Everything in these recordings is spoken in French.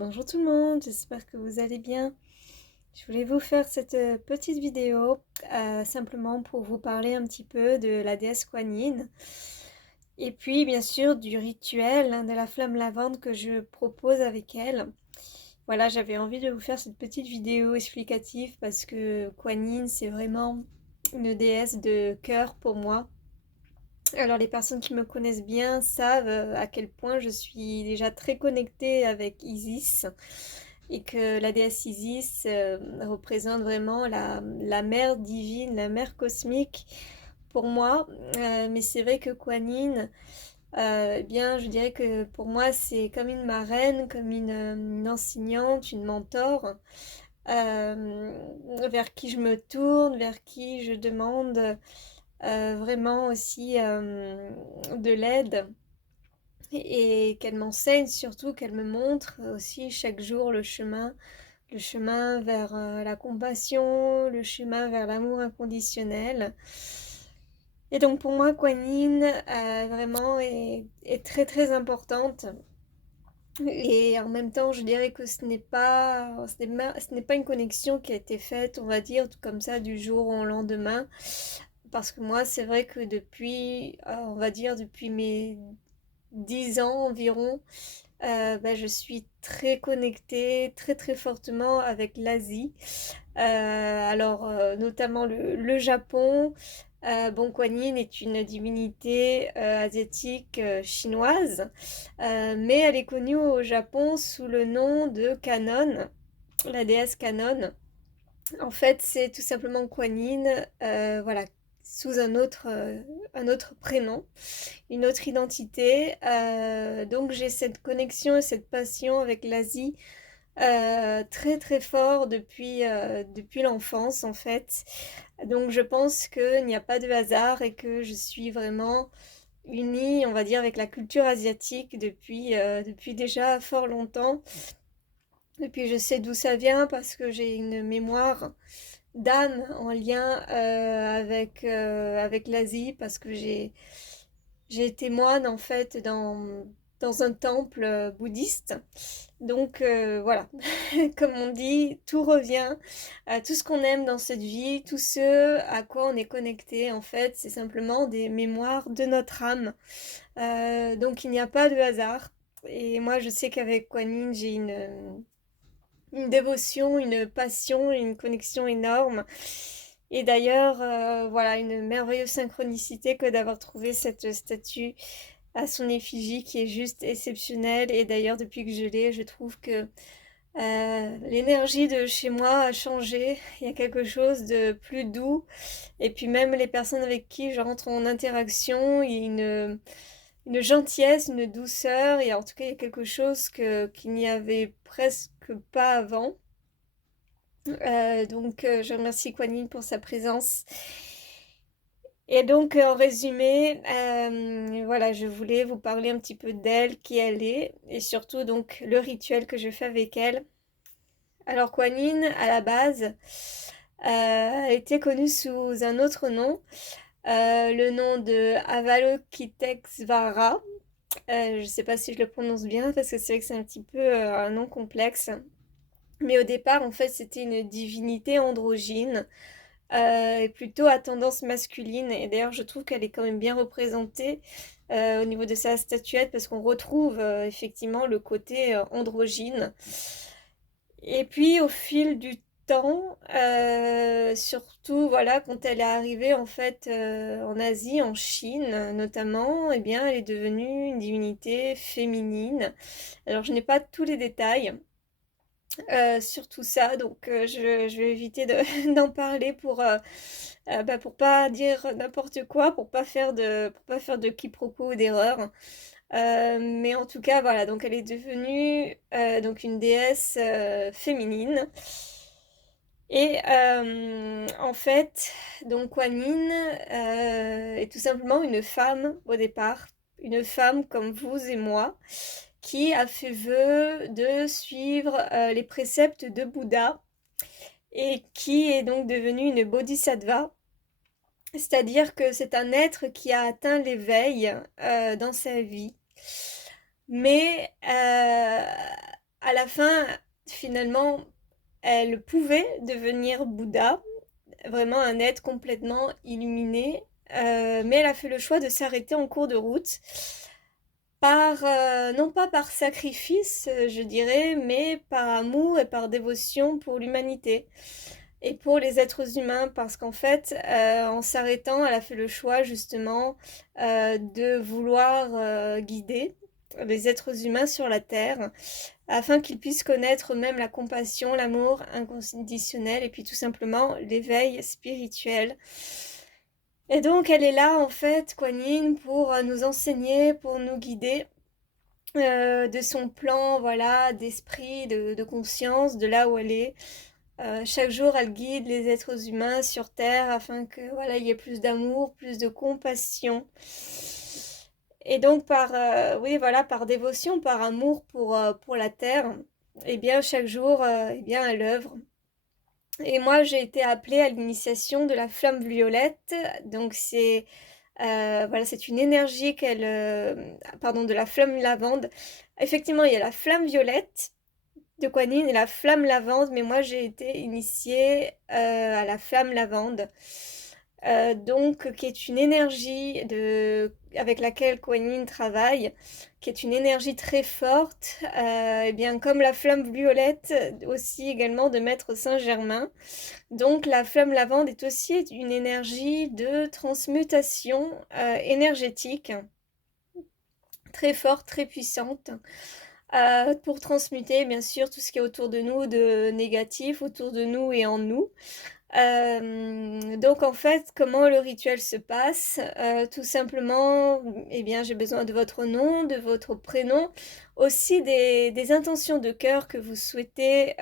Bonjour tout le monde, j'espère que vous allez bien. Je voulais vous faire cette petite vidéo simplement pour vous parler un petit peu de la déesse Kuan Yin et puis bien sûr du rituel de la flamme lavande que je propose avec elle. Voilà, j'avais envie de vous faire cette petite vidéo explicative parce que Kuan Yin c'est vraiment une déesse de cœur pour moi. Alors les personnes qui me connaissent bien savent à quel point je suis déjà très connectée avec Isis et que la déesse Isis représente vraiment la mère divine, la mère cosmique pour moi. Mais c'est vrai que Kuan Yin, eh bien, je dirais que pour moi c'est comme une marraine, comme une enseignante, une mentor, vers qui je me tourne, vers qui je demande vraiment aussi de l'aide et qu'elle m'enseigne surtout, qu'elle me montre aussi chaque jour le chemin vers la compassion, le chemin vers l'amour inconditionnel. Et donc pour moi, Kuan Yin vraiment est très très importante. Et en même temps, je dirais que ce n'est pas une connexion qui a été faite, on va dire, comme ça, du jour au lendemain. Parce que moi, c'est vrai que depuis, on va dire, depuis mes 10 ans environ, je suis très connectée, très très fortement avec l'Asie. Notamment le Japon. Bon, Kuan Yin est une divinité asiatique chinoise, mais elle est connue au Japon sous le nom de Kannon, la déesse Kannon. En fait, c'est tout simplement Kuan Yin, voilà, sous un autre prénom, une autre identité. Donc j'ai cette connexion et cette passion avec l'Asie très très fort depuis l'enfance en fait. Donc je pense qu'il n'y a pas de hasard et que je suis vraiment unie, on va dire, avec la culture asiatique depuis déjà fort longtemps. Et puis je sais d'où ça vient parce que j'ai une mémoire d'âme en lien avec l'Asie parce que j'ai été moine en fait dans un temple bouddhiste. Donc voilà, comme on dit, tout revient à tout ce qu'on aime dans cette vie, tout ce à quoi on est connecté en fait, c'est simplement des mémoires de notre âme. Donc il n'y a pas de hasard. Et moi je sais qu'avec Kuan Yin j'ai une dévotion, une passion, une connexion énorme. Et d'ailleurs, voilà, une merveilleuse synchronicité que d'avoir trouvé cette statue à son effigie qui est juste exceptionnelle. Et d'ailleurs, depuis que je l'ai, je trouve que l'énergie de chez moi a changé. Il y a quelque chose de plus doux. Et puis même les personnes avec qui je rentre en interaction, il y a une gentillesse, une douceur. Et en tout cas, il y a quelque chose qu'il n'y avait presque pas avant. Je remercie Kuan Yin pour sa présence. Et donc, en résumé, voilà, je voulais vous parler un petit peu d'elle, qui elle est, et surtout donc le rituel que je fais avec elle. Alors, Kuan Yin, à la base, était connue sous un autre nom, le nom de Avalokiteshvara. Je ne sais pas si je le prononce bien, parce que c'est vrai que c'est un petit peu un nom complexe. Mais au départ, en fait, c'était une divinité androgyne et plutôt à tendance masculine. Et d'ailleurs, je trouve qu'elle est quand même bien représentée au niveau de sa statuette parce qu'on retrouve effectivement le côté androgyne. Et puis, au fil du temps, surtout voilà, quand elle est arrivée en fait en Asie, en Chine notamment, eh bien, elle est devenue une divinité féminine. Alors, je n'ai pas tous les détails sur tout ça. Donc je vais éviter d'en parler pour pas dire n'importe quoi, pour pas faire de quiproquos ou d'erreurs. Mais en tout cas, voilà, donc elle est devenue donc une déesse féminine. Et en fait, donc Kuan Yin est tout simplement une femme au départ, une femme comme vous et moi, qui a fait vœu de suivre les préceptes de Bouddha et qui est donc devenue une bodhisattva, c'est-à-dire que c'est un être qui a atteint l'éveil dans sa vie. Mais à la fin, finalement, elle pouvait devenir Bouddha, vraiment un être complètement illuminé, mais elle a fait le choix de s'arrêter en cours de route, non pas par sacrifice, je dirais, mais par amour et par dévotion pour l'humanité et pour les êtres humains, parce qu'en fait, en s'arrêtant, elle a fait le choix justement de vouloir guider les êtres humains sur la Terre, afin qu'ils puissent connaître même la compassion, l'amour inconditionnel et puis tout simplement l'éveil spirituel. Et donc elle est là en fait, Kuan Yin, pour nous enseigner, pour nous guider de son plan, voilà, d'esprit, de conscience, de là où elle est. Chaque jour, elle guide les êtres humains sur Terre afin que voilà, il y ait plus d'amour, plus de compassion. Et donc oui, voilà, par dévotion, par amour pour la Terre, eh bien chaque jour, eh bien elle œuvre. Et moi, j'ai été appelée à l'initiation de la flamme violette. Donc voilà, c'est une énergie pardon, de la flamme lavande. Effectivement, il y a la flamme violette de Kuan Yin et la flamme lavande, mais moi j'ai été initiée à la flamme lavande, donc qui est une énergie avec laquelle Kuan Yin travaille, qui est une énergie très forte, et bien comme la flamme violette aussi également de Maître Saint-Germain. Donc la flamme lavande est aussi une énergie de transmutation énergétique très forte, très puissante, pour transmuter bien sûr tout ce qui est autour de nous de négatif, autour de nous et en nous. Donc en fait, comment le rituel se passe? Tout simplement, eh bien, j'ai besoin de votre nom, de votre prénom, aussi des intentions de cœur que vous souhaitez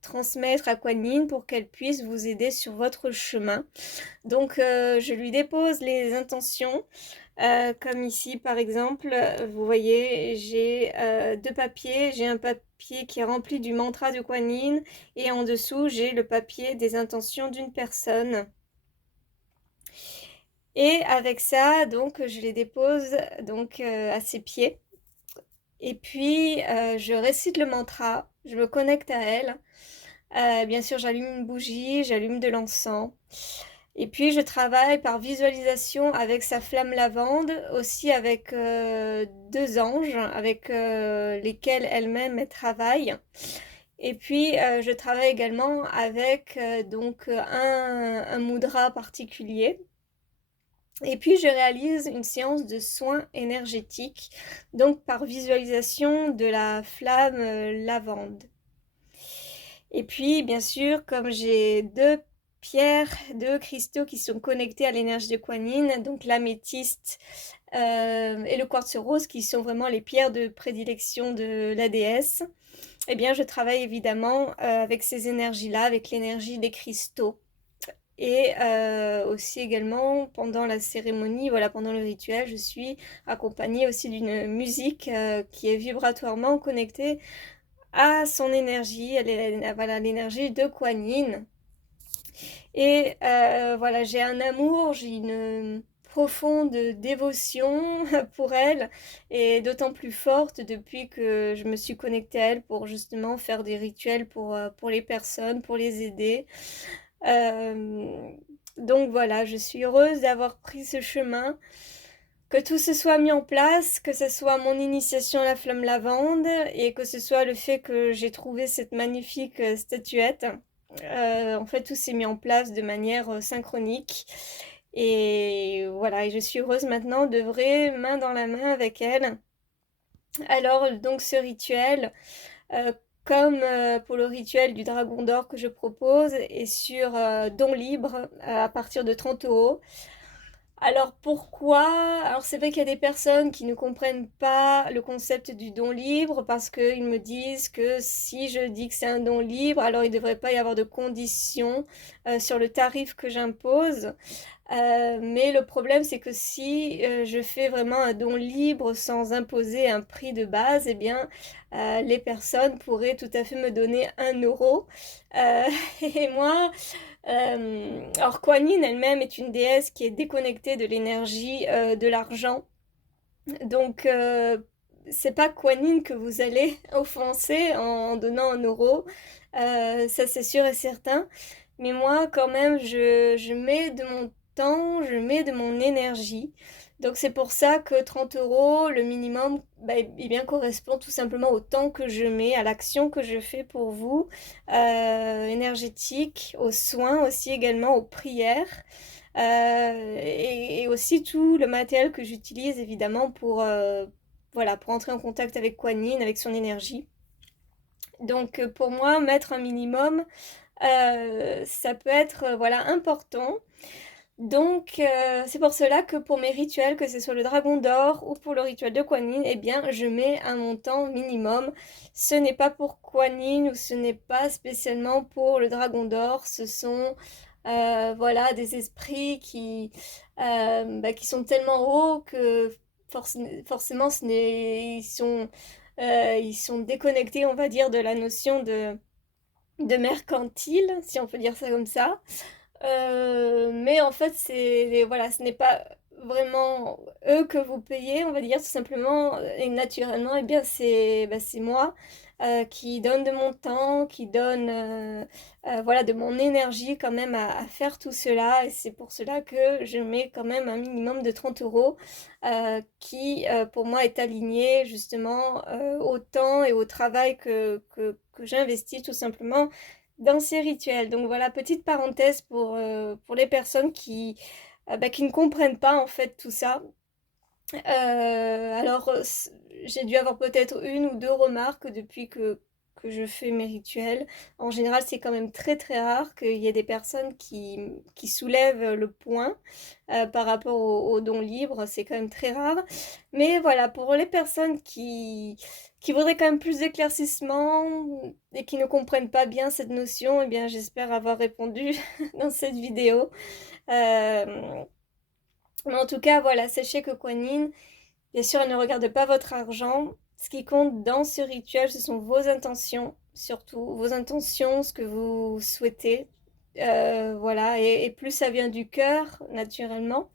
transmettre à Kuan Yin pour qu'elle puisse vous aider sur votre chemin. Donc je lui dépose les intentions. Comme ici par exemple, vous voyez, j'ai deux papiers. J'ai un papier qui est rempli du mantra de Kuan Yin et en dessous j'ai le papier des intentions d'une personne. Et avec ça, donc je les dépose donc à ses pieds. Et puis je récite le mantra, je me connecte à elle. Bien sûr, j'allume une bougie, j'allume de l'encens. Et puis je travaille par visualisation avec sa flamme lavande, aussi avec deux anges avec lesquels elle-même elle travaille. Et puis je travaille également avec donc un mudra particulier. Et puis je réalise une séance de soins énergétiques, donc par visualisation de la flamme lavande. Et puis bien sûr, comme j'ai deux cristaux qui sont connectés à l'énergie de Kuan Yin, donc l'améthyste et le quartz rose qui sont vraiment les pierres de prédilection de la déesse, eh bien je travaille évidemment avec ces énergies-là, avec l'énergie des cristaux. Et aussi également pendant la cérémonie, voilà, pendant le rituel, je suis accompagnée aussi d'une musique qui est vibratoirement connectée à son énergie, voilà, l'énergie de Kuan Yin. Et voilà, j'ai un amour, j'ai une profonde dévotion pour elle, et d'autant plus forte depuis que je me suis connectée à elle pour justement faire des rituels pour les personnes, pour les aider. Donc voilà, je suis heureuse d'avoir pris ce chemin, que tout se soit mis en place, que ce soit mon initiation à la flamme lavande et que ce soit le fait que j'ai trouvé cette magnifique statuette. En fait, tout s'est mis en place de manière synchronique. Et voilà, et je suis heureuse maintenant d'œuvrer main dans la main avec elle. Alors, donc ce rituel, euh, comme pour le rituel du dragon d'or que je propose, est sur don libre à partir de 30 €. Alors pourquoi? Alors c'est vrai qu'il y a des personnes qui ne comprennent pas le concept du don libre parce qu'ils me disent que si je dis que c'est un don libre, alors il ne devrait pas y avoir de conditions sur le tarif que j'impose. Mais le problème c'est que si je fais vraiment un don libre sans imposer un prix de base, eh bien les personnes pourraient tout à fait me donner 1 €. Euh, et moi, alors Kuan Yin elle-même est une déesse qui est déconnectée de l'énergie de l'argent. Donc c'est pas Kuan Yin que vous allez offenser en donnant 1 euro, ça c'est sûr et certain. Mais moi, quand même, je mets de mon temps, je mets de mon énergie. Donc c'est pour ça que 30 euros, le minimum, bah, eh bien, correspond tout simplement au temps que je mets, à l'action que je fais pour vous, énergétique, aux soins aussi également, aux prières. Et aussi tout le matériel que j'utilise évidemment pour, voilà, pour entrer en contact avec Kuan Yin, avec son énergie. Donc pour moi, mettre un minimum, ça peut être voilà, important. Donc c'est pour cela que pour mes rituels, que ce soit le dragon d'or ou pour le rituel de Kuan Yin, eh bien je mets un montant minimum. Ce n'est pas pour Kuan Yin ou ce n'est pas spécialement pour le dragon d'or, ce sont voilà, des esprits qui sont tellement hauts que forcément ils sont déconnectés, on va dire, de la notion de mercantile, si on peut dire ça comme ça. Mais en fait, voilà, ce n'est pas vraiment eux que vous payez, on va dire tout simplement, et naturellement, eh bien, c'est moi qui donne de mon temps, qui donne voilà, de mon énergie quand même à faire tout cela. Et c'est pour cela que je mets quand même un minimum de 30 euros qui, pour moi, est aligné justement au temps et au travail que j'investis tout simplement dans ces rituels. Donc voilà, petite parenthèse pour les personnes qui ne comprennent pas en fait tout ça. Alors, j'ai dû avoir peut-être 1 ou 2 remarques depuis que je fais mes rituels. En général, c'est quand même très très rare qu'il y ait des personnes qui soulèvent le point par rapport au don libre. C'est quand même très rare. Mais voilà, pour les personnes qui voudraient quand même plus d'éclaircissement et qui ne comprennent pas bien cette notion, eh bien, j'espère avoir répondu dans cette vidéo. Euh, mais en tout cas, voilà, sachez que Kuan Yin, bien sûr, elle ne regarde pas votre argent. Ce qui compte dans ce rituel, ce sont vos intentions, surtout vos intentions, ce que vous souhaitez. Voilà, et plus ça vient du cœur, naturellement,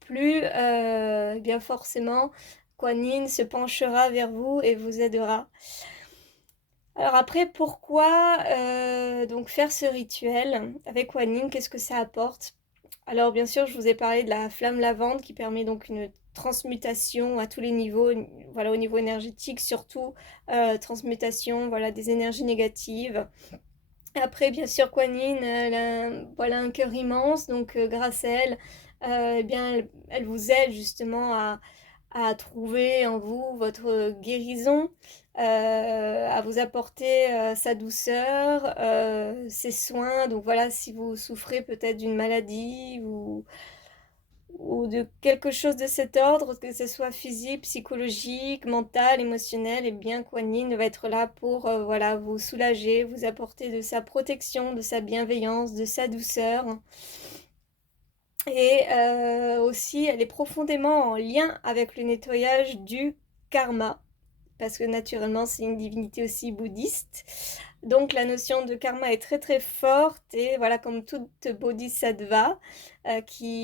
plus, eh bien forcément, Kuan Yin se penchera vers vous et vous aidera. Alors après, pourquoi donc faire ce rituel avec Kuan Yin? Qu'est-ce que ça apporte? Alors bien sûr, je vous ai parlé de la flamme lavande qui permet donc une transmutation à tous les niveaux, voilà, au niveau énergétique surtout, transmutation, voilà, des énergies négatives. Après, bien sûr, Kuan Yin, elle a voilà, un cœur immense, donc grâce à elle, eh bien, elle vous aide justement à trouver en vous votre guérison, à vous apporter sa douceur, ses soins. Donc voilà, si vous souffrez peut-être d'une maladie ou de quelque chose de cet ordre, que ce soit physique, psychologique, mental, émotionnel, et bien Kuan Yin va être là pour voilà, vous soulager, vous apporter de sa protection, de sa bienveillance, de sa douceur. Et aussi, elle est profondément en lien avec le nettoyage du karma, parce que naturellement, c'est une divinité aussi bouddhiste. Donc la notion de karma est très très forte et voilà, comme toute bodhisattva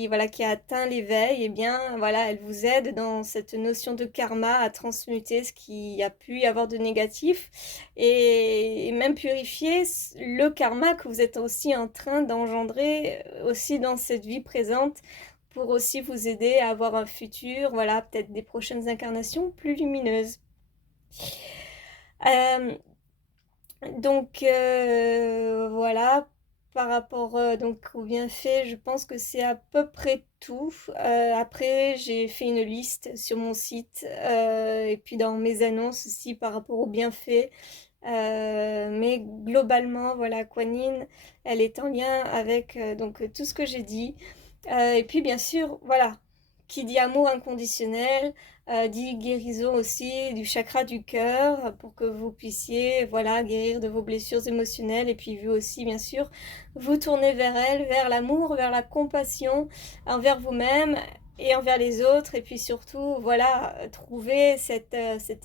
voilà, qui a atteint l'éveil, et bien voilà, elle vous aide dans cette notion de karma à transmuter ce qui a pu y avoir de négatif et même purifier le karma que vous êtes aussi en train d'engendrer aussi dans cette vie présente pour aussi vous aider à avoir un futur, voilà, peut-être des prochaines incarnations plus lumineuses. Euh, donc voilà, par rapport donc aux bienfaits, je pense que c'est à peu près tout. Après, j'ai fait une liste sur mon site et puis dans mes annonces aussi par rapport aux bienfaits. Mais globalement, voilà, Kuan Yin, elle est en lien avec donc tout ce que j'ai dit. Et puis bien sûr, voilà, qui dit amour inconditionnel, dit guérison aussi du chakra du cœur pour que vous puissiez voilà, guérir de vos blessures émotionnelles et puis vous aussi bien sûr vous tourner vers elle, vers l'amour, vers la compassion envers vous-même et envers les autres et puis surtout voilà trouver cette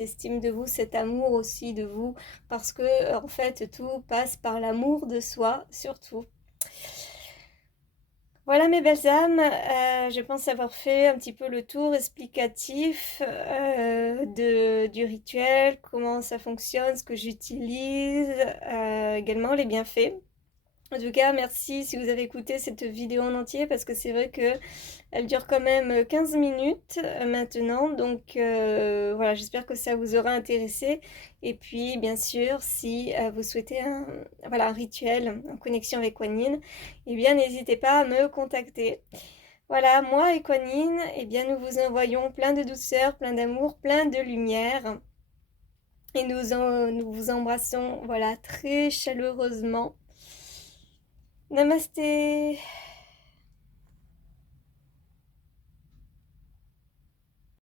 estime de vous, cet amour aussi de vous parce que en fait tout passe par l'amour de soi surtout. Voilà mes belles âmes, je pense avoir fait un petit peu le tour explicatif du rituel, comment ça fonctionne, ce que j'utilise, également les bienfaits. En tout cas, merci si vous avez écouté cette vidéo en entier parce que c'est vrai que elle dure quand même 15 minutes maintenant. Donc voilà, j'espère que ça vous aura intéressé. Et puis, bien sûr, si vous souhaitez voilà, un rituel en connexion avec Kuan Yin, eh bien, n'hésitez pas à me contacter. Voilà, moi et Kuan Yin, eh bien, nous vous envoyons plein de douceur, plein d'amour, plein de lumière. Et nous vous embrassons, voilà, très chaleureusement. Namasté.